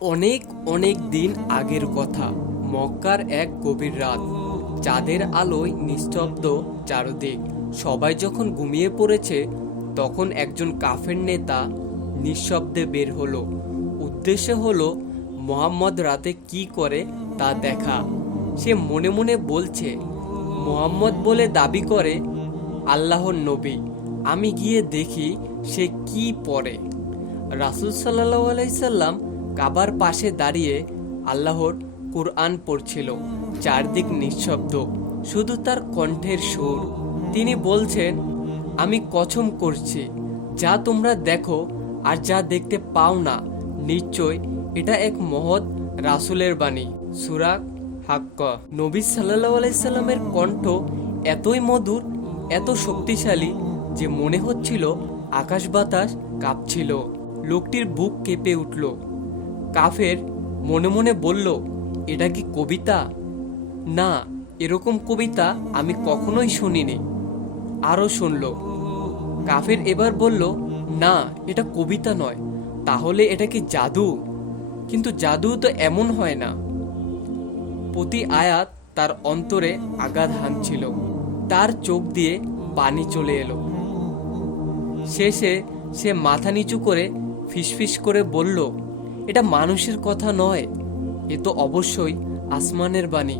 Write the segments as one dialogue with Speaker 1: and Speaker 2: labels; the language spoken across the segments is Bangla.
Speaker 1: অনেক অনেক দিন আগের কথা। মক্কার এক গভীর রাত। চাঁদের আলোয় নিস্তব্ধ চারদিক। সবাই যখন ঘুমিয়ে পড়েছে, তখন একজন কাফের নেতা নিঃশব্দে বের হলো। উদ্দেশ্য হলো, মোহাম্মদ রাতে কি করে তা দেখা। সে মনে মনে বলছে, মোহাম্মদ বলে দাবি করে আল্লাহর নবী। আমি গিয়ে দেখি সে কি পড়ে। রাসুল সাল্লাহ আলাইসাল্লাম কাবার পাশে দাঁড়িয়ে আল্লাহর কুরআন পড়ছিল। চারদিক নিঃশব্দ, শুধু তার কণ্ঠের সুর। তিনি বলছেন, আমি কছম করছি, যা তোমরা দেখো আর যা দেখতে পাও না। নিশ্চয় এটা এক মহৎ রাসুলের বাণী। সুরাক হাক্ক। নবী সাল্লাহ আলাইসাল্লামের কণ্ঠ এতই মধুর, এত শক্তিশালী যে মনে হচ্ছিল আকাশ বাতাস কাঁপছিল। লোকটির বুক কেঁপে উঠল। কাফের মনে মনে বলল, এটা কি কবিতা? না, এরকম কবিতা আমি কখনোই শুনিনি। আরও শুনল, কাফের এবার বলল, না, এটা কবিতা নয়, তাহলে এটা কি জাদু? কিন্তু জাদু তো এমন হয় না। প্রতি আয়াত তার অন্তরে আঘাত হানছিল, তার চোখ দিয়ে পানি চলে এলো। শেষে সে মাথা নিচু করে ফিসফিস করে বলল এটা মানুষের কথা নয়, এ তো অবশ্যই আসমানের বাণী।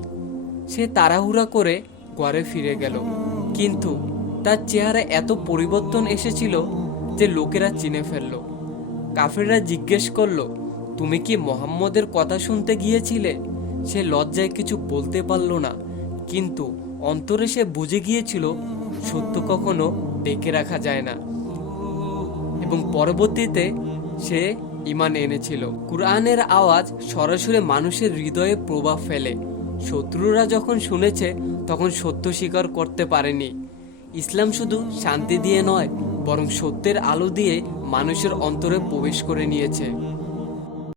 Speaker 1: সে তাড়াহুড়া করে ঘরে ফিরে গেল। কিন্তু তার চেহারা এত পরিবর্তন এসেছিল যে লোকেরা চিনে ফেলল। কাফেররা জিজ্ঞেস করল, তুমি কি মোহাম্মদের কথা শুনতে গিয়েছিলে? সে লজ্জায় কিছু বলতে পারল না, কিন্তু অন্তরে সে বুঝে গিয়েছিল, সত্য কখনো ডেকে রাখা যায় না। এবং পরবর্তীতে সে ইমান এনেছিল। কুরআনের আওয়াজ সরাসরি মানুষের হৃদয়ে প্রভাব ফেলে। শত্রুরা যখন শুনেছে, তখন সত্য স্বীকার করতে পারেনি। ইসলাম শুধু শান্তি দিয়ে নয়, বরং সত্যের আলো দিয়ে মানুষের অন্তরে প্রবেশ করে নিয়েছে।